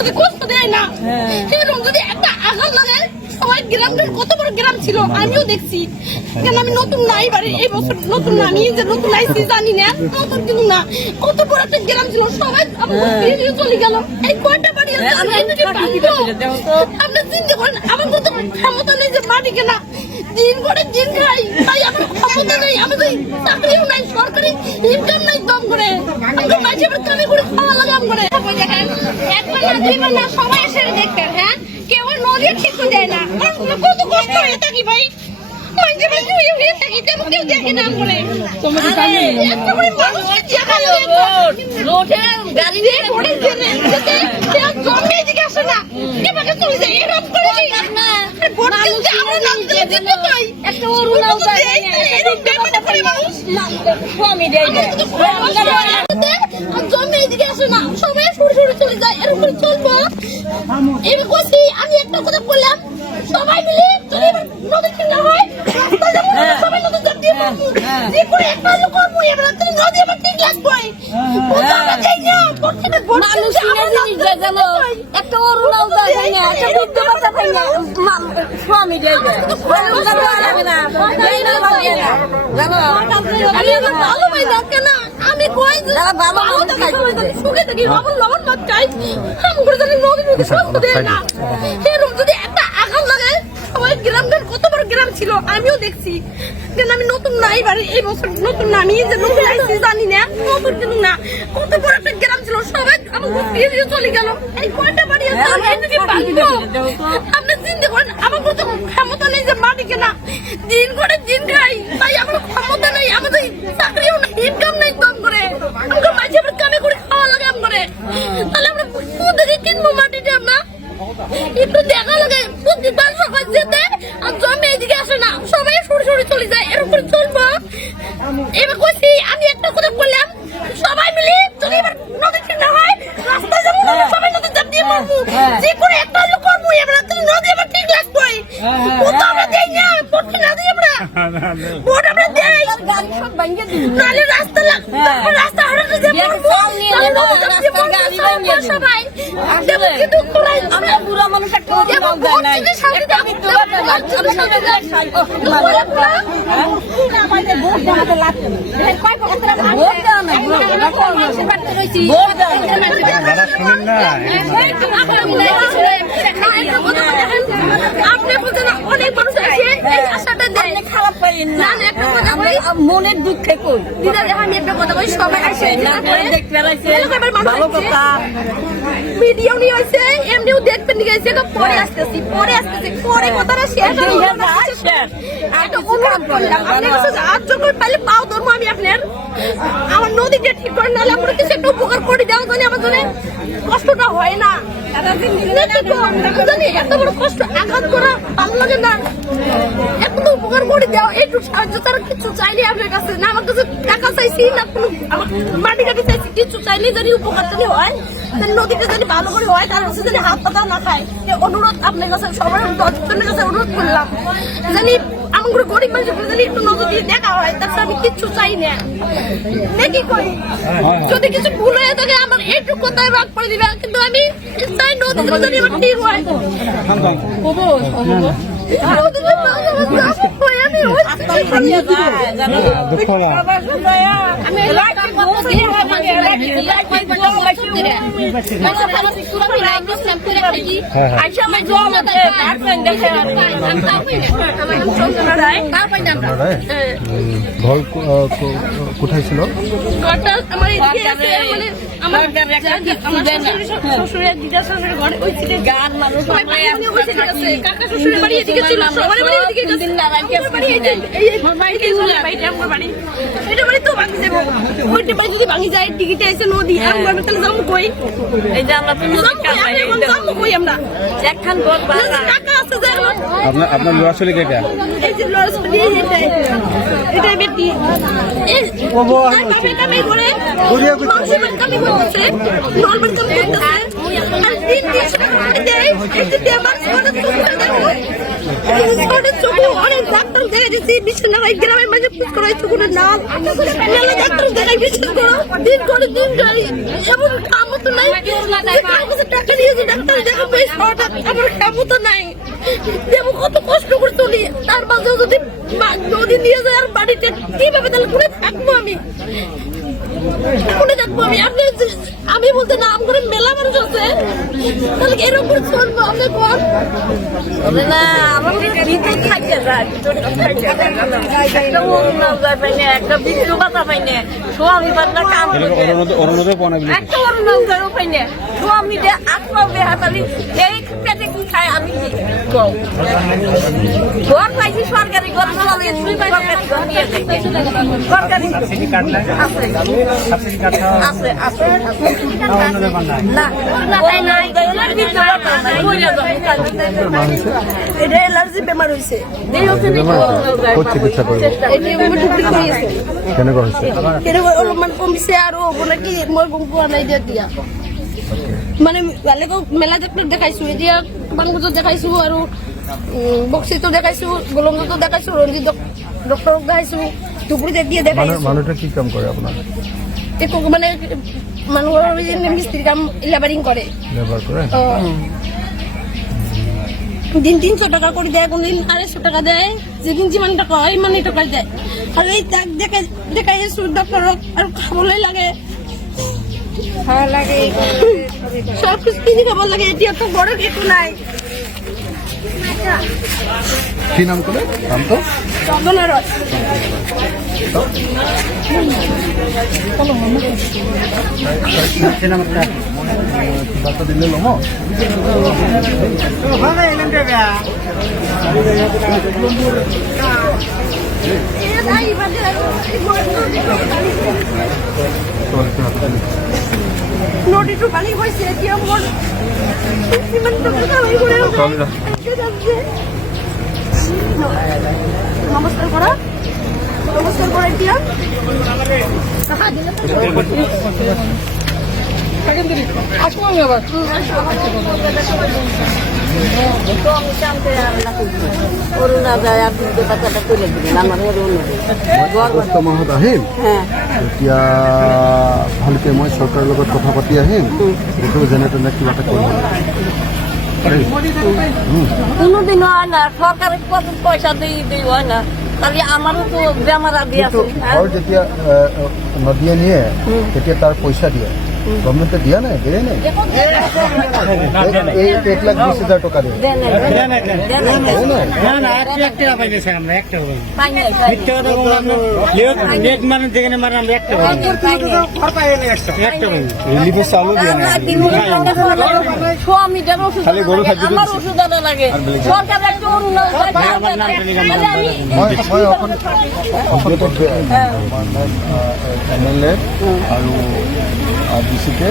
কষ্ট দেয় না এরকম যদি একটা আঘাত লাগে সবাই গ্রামের কত বড় গ্রাম ছিল আমিও দেখছি কেন আমি নতুন নাই বাড়ি এই বছর নতুন না আমি যে নতুন আইসি জানি না নতুন কিন্তু না কত বড় একটা গ্রাম ছিল সবাই আমাদের চলে গেল এই কয়টা বাড়ি আছে আপনি চিন্তা করেন আমার তো ক্ষমতা নেই যে মাটি কেনা দিন করে দিন খাই তাই আমার ক্ষমতা নেই আমাদের চাকরিও নাই সরকারি ইনকাম নাই কম করে আমাদের মাঝে কামে করে খাওয়া লাগে করে দেখেন একবার না দুইবার না সবাই এসে দেখতেন হ্যাঁ কেউ নদী ঠিক করে দেয় না কত কষ্ট হয়ে থাকি ভাই গাড়ি দিয়ে আসে না চলে যায় এরকম করে আমি একটা কথা বললাম সবাই মিলে নদী কিনা হয় সবাই নদী যে করে একটা লোক করবো এবার নদী আবার ঠিক লাগবে একটা অরুণাও যায় না একটা বুদ্ধ বাচ্চা পাই না স্বামী যায় আমি কই সুখে থাকি লবণ মাছ খাই আমি করে জানি নদী কষ্ট দেয় না এরকম যদি একটা আঘাত লাগে সবাই গ্রামটার কত বড় গ্রাম ছিল আমিও দেখছি কেন আমি নতুন নাই বাড়ি এই বছর নতুন না আমি যে নতুন আইসি জানি না নতুন কিন্তু না কত বড় একটা গ্রাম ছিল সবাই আমাকে দিয়ে চলে গেল এই কয়টা বাড়ি আছে আপনি চিন্তা করেন আমার তো ক্ষমতা নেই যে মাটি কেনা দিন করে দিন খাই তাই আমার ক্ষমতা নেই আমাদের চাকরিও নাই ইনকাম নাই কম করে আমাকে মাঝে আবার কামে করে খাওয়া লাগে করে তাহলে আমরা কোথেকে কিনবো মাটিটা আমরা একটু দেখা লাগে প্রতিবার সকাল যেতে আর জমে এদিকে আসে না সবাই সরে সরে চলে যায় এরকম করে চলবো এবার কইছি আমি একটা কথা বললাম সবাই মিলে যদি এবার নদী কিনা হয় রাস্তা যাবো সবাই নদী চাপ দিয়ে মারবো যে করে একটা লোক করবো এবার নদী আবার ঠিক লাগবে কোথা আমরা দেই না ভোট কিনা দিই আমরা ভোট আমরা দেই গাড়ি সব ভাঙিয়ে দিই নালে রাস্তা রাস্তা হারাতে যে মারবো গাড়ি ভাঙিয়ে সবাই কিন্তু আমরা পুরো মানুষ একটা কথা বল নাই আমি তো আমি সব খাই আমাদের ভোট দেওয়াতে লাগবে কয় কথা ভোট দাও না ভোট দাও যারা শুনেন না আপনি বলছেন অনেক মানুষ আছে এই আশাটা দেয় খারাপ পারেন না একটা কথা বলি মনের দুঃখে কই দিদা আমি একটা কথা বলি সবাই আসে না দেখতে লাইছে ভালো কথা ভিডিও নিয়ে হইছে এমনিও দেখতে নিয়ে গেছে তো পরে আসতেছি পরে কথাটা শেয়ার একটা অনুরোধ করলাম আপনার কাছে হাত জোর করে পাইলে পাও ধরবো আমি আপনার আমার নদীটা ঠিক করে নাহলে আমরা কিছু একটা উপকার করে দেওয়া জানি আমার জন্য কষ্টটা হয় না এত বড় কষ্ট আঘাত করা ভালো লাগে না এত উপকার করে দেওয়া একটু সাহায্য ছাড়া কিছু চাইলে আপনার কাছে না আমার কাছে টাকা চাইছি না কোনো মাটি কাটি চাইছি কিছু চাইলে যদি উপকার যদি হয় নদীটা যদি ভালো করে হয় তার হচ্ছে যদি হাত পাতা না খায় অনুরোধ আপনার কাছে সবার দশজনের কাছে অনুরোধ করলাম জানি আমার গরিব মানুষের যদি একটু নজর দিয়ে দেখা হয় তাছাড়া আমি কিচ্ছু চাই না দেখি করি যদি কিছু ভুল হয়ে থাকে আমার একটু কোথায় ভাগ করে দিবে কিন্তু আমি চাই নদীটা যদি আমার ঠিক হয় কোথায় ছিল আমার শ্বশুরের দিদা শ্বশুরের ঘরে ওই ছিল গান মানুষ কাকা শ্বশুরের বাড়ি এদিকে ছিল সবার বাড়ি এদিকে দিন না বাড়ি এটা বাড়ি তো ভাঙি যাবো ওইটা বাড়ি যদি ভাঙি যায় টিকিটে এসে নদী আমরা তাহলে যাবো কই এই যে আমরা যাবো কই আমরা একখান টাকা আছে যে আপনার লোয়া ছেলে কে কে এই যে লোয়া ছেলে এটা বেটি এই কামে করে মানুষের কামে করতেছে নরমাল কাম করতেছে আর দিন 300 টাকা দেয় এই যে মানুষ করে ছোটের চোখে অনেক ডাক্তার দেখা দিচ্ছি বিছানা ভাই গ্রামের মাঝে পুষ করাই চোখে লাল মেলা ডাক্তার দেখাই বিশ্বাস করো দিন করে দিন যাই এমন কামত নাই কার কাছে টাকা নিয়েছে ডাক্তার দেখাবো এই শহরটা আমার কামত নাই দেবো কত কষ্ট করে চলি তার মাঝেও যদি নদী নিয়ে যায় আর বাড়িতে কিভাবে তাহলে করে থাকবো আমি কোনে থাকবো আমি আমি বলতে না আম করে মেলা মানুষ আছে তাহলে এরকম করে চলবো আপনি কোন না আমার ভিতরে থাকতে যায় একটা বিদ্যুৎ বাতা পাইনে স্বামী বান্না কাম একটা অরুণাও পাইনে স্বামী দে আত্মা দে হাতালি এই পেটে কি খায় আমি কি ঘর পাইছি সরকারি ঘর চলে দুই পাই সরকারি ঘর নিয়ে যাই সরকারি আছে আছে না নাই নাই গেলার ভিতরে এটা অ্যালার্জি বেমার হইছে দেই হচ্ছে চিকিৎসা করবে কেন করেছে কেন অলপমান কমিছে আর ও নাকি মই গঙ্গু আনাই দিয়া মানে মেলা ডাক্তার দেখাইছো এতিয়া বাংলাদেশত দেখাইছো আৰু বক্সিতো দেখাইছো গোলমতো দেখাইছো রঞ্জিত ডক্টরক দেখাইছো দুপুরে দিয়ে দেখাইছো মানুষটা কি কাম করে আপনার একো মানে মানুহৰ মিস্ত্রি কাম লেবারিং করে লেবার করে দিন 300 টাকা করে দেয় কোনদিন 250 টাকা দেয় যেদিন যেমন টাকা হয় মানে টাকা দেয় আর এই দেখাইছো ডক্টরক আর খাবলৈ লাগে সব কিছু কিনে খাবার লাগে এতিয়া তো বড় কিছু নাই কি নাম করে নাম তো জগন্নাথ বার্তা দিলে লম নদীটো পানী হৈছে এতিয়া মোৰ কিমান টকা কামাই কৰে নমস্কাৰ কৰা এতিয়া আসবো আমি আবার অরুণা যায় আপনি তো টাকাটা তুলে দিবেন আমার আগষ্ট মাহত আহিম এতিয়া ভালকে মই চৰকাৰৰ লগত কথা পাতি আহিম এইটো যেনে তেনে কিবা এটা কৰিব কোনোদিন হয় না সরকারে কত পয়সা দিয়ে হয় না তাহলে আমারও তো বেমার আদি আছে ঘৰ যেতিয়া নদীয়ে নিয়ে তেতিয়া তাৰ পইচা দিয়ে গভর্নমেন্টে দিয়া নাই দিয়ে নাই এই 1,20,000 টাকা দিয়ে রিলিফের চালও দিয়ে নাই খালি গরু খাদ্য আমার ওষুধ আনা লাগে সরকার একটা MLA আৰু ডিচিকে